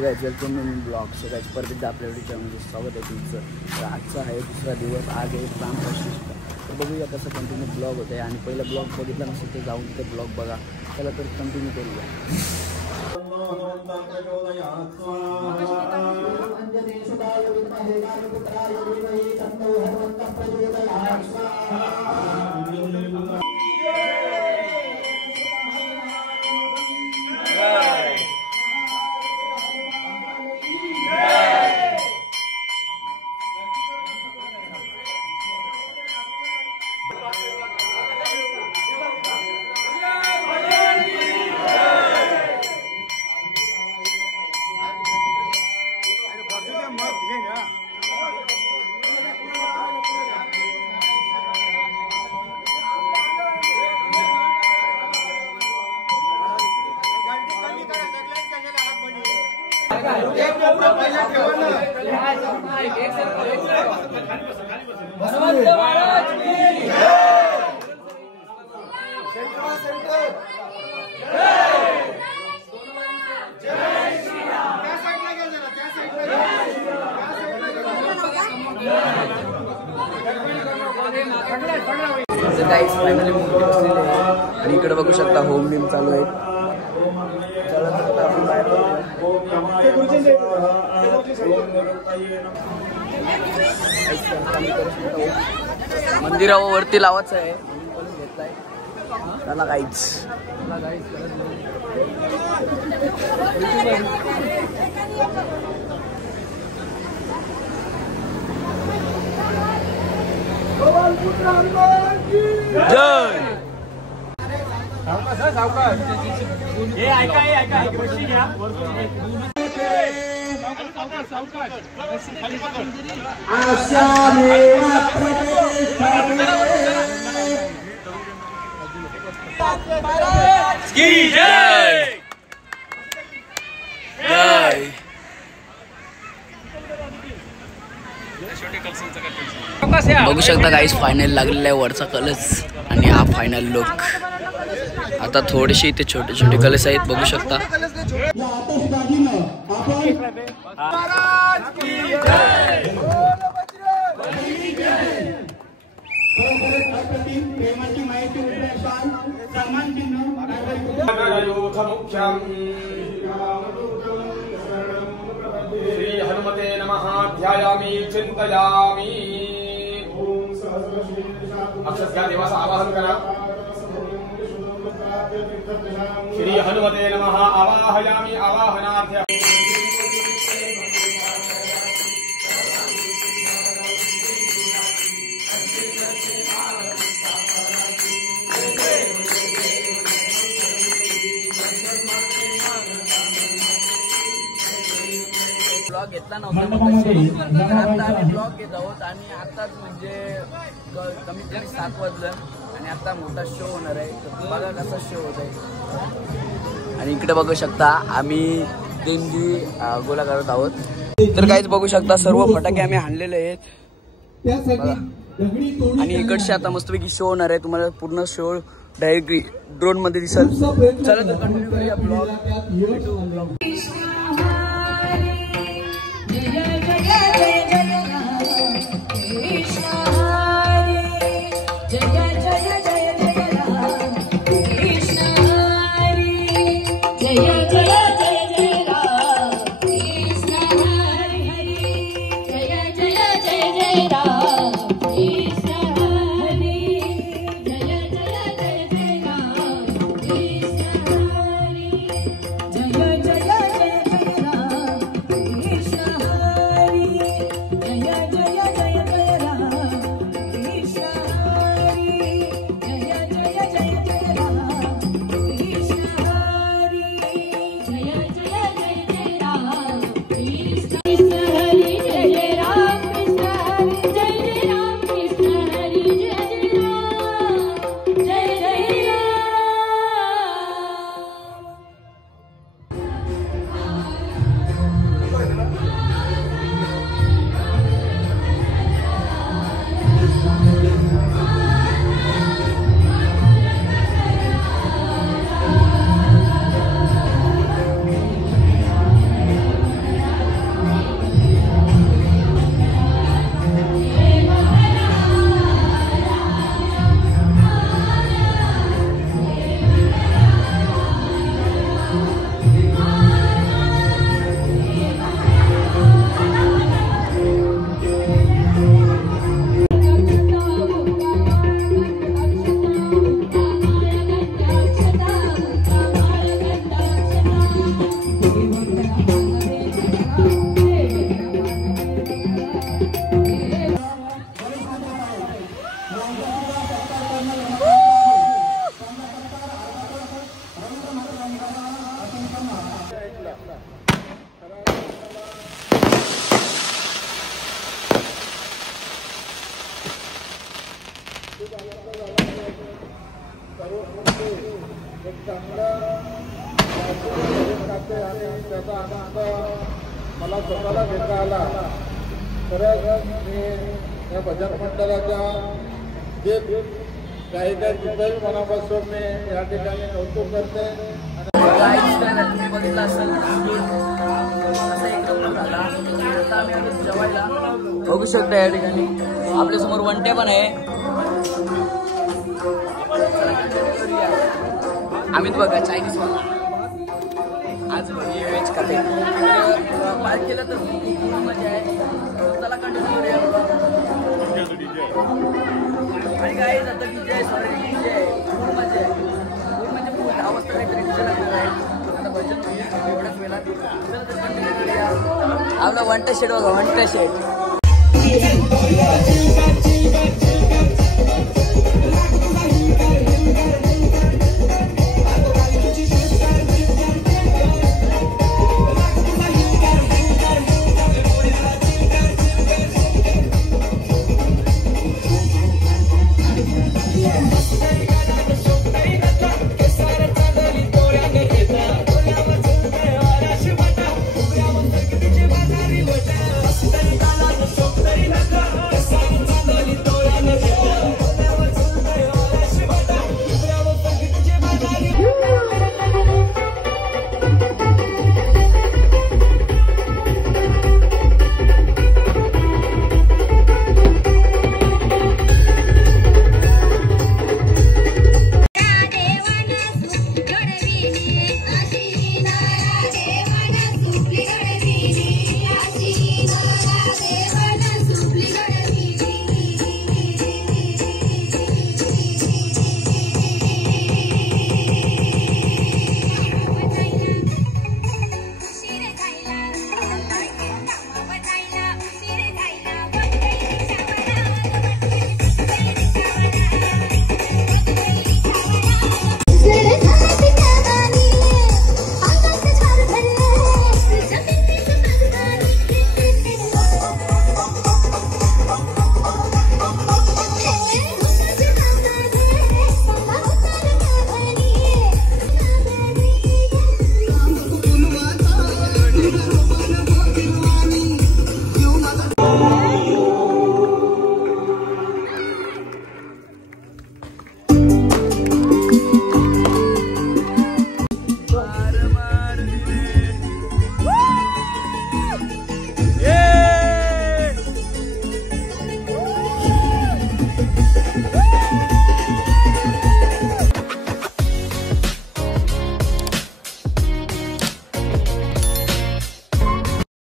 Welcome मी blog. So त्याची परत एकदा आपल्या व्हिडिओमध्ये स्वागत आहे तुमचं. तर आजचा आहे दुसरा दिवस. आज आहे प्राण प्रतिष्ठा. तर बघूया कसं कंटिन्यू ब्लॉग होत आहे. आणि पहिला ब्लॉग बघितला नसेल तर जाऊन ते ब्लॉग बघा. चला तर कंटिन्यू करूया. गाइस फायनली मूर्ती बसलेली आहे आणि इकडे बघू शकता होम बीम चालू आहे. मंदिरावर वरती लावायचं आहे. घेतलाय त्याला गाईच जय. बघू शकता गाईस फायनल लागलेला आहे वरचा कलश आणि हा फायनल लुक. आता थोडेसे इथे छोटे छोटे कलश आहेत बघू शकता. श्री हनुमते नमः. ध्यायामि चिंतयामि. अक्षरशः देवाचं आवाहन करा. श्री हनुमते नमः. आवाहयामि आवाहनार्थ. ब्लॉग घेतला नव्हता आता आम्ही ब्लॉग घेत आहोत. आणि आताच म्हणजे कमीत कमी 7 वाजलं आणि आता मोठा शो होणार आहे. तर बघा कसा शो होत आहे. आणि इकडे बघू शकता आम्ही दिंडी गोला करत आहोत. तर काहीच बघू शकता सर्व फटाके आम्ही आणलेले आहेत. आणि इकडचे आता मस्तपैकी शो होणार आहे. तुम्हाला पूर्ण शो डायरेक्ट ड्रोन मध्ये दिसेल. चला तर कंटिन्यू करूया ब्लॉग. जय जय आणि त्याचा आनंद मला स्वतःला घेता आला. खरंच मी या भजन मंडळाच्या जे काही तिथंही मनापासून मी या ठिकाणी कौतुक करते. तुम्ही बघितलं असेल असा एक नंबर झाला. आता आम्ही आलो जेवायला. बघू शकता या ठिकाणी आपल्यासमोर वंटे पण आहे. आम्ही बघा चायनीज आज व्हेज खाते. पार्क केलं तर पूर्ण मजा आहे. चला कंटिन्यू करूया. आणि काय आता डीजे आहे, सॉरी डीजे आहे, पूर्ण मजा आहे. पूर्ण म्हणजे खूप 10 वाजता काहीतरी डीजे लागणार आहे. आता भजन होईल एवढ्याच वेळात. चला तर कंटिन्यू करूया. आपला वंटा शेड बघा, वंटा शेड.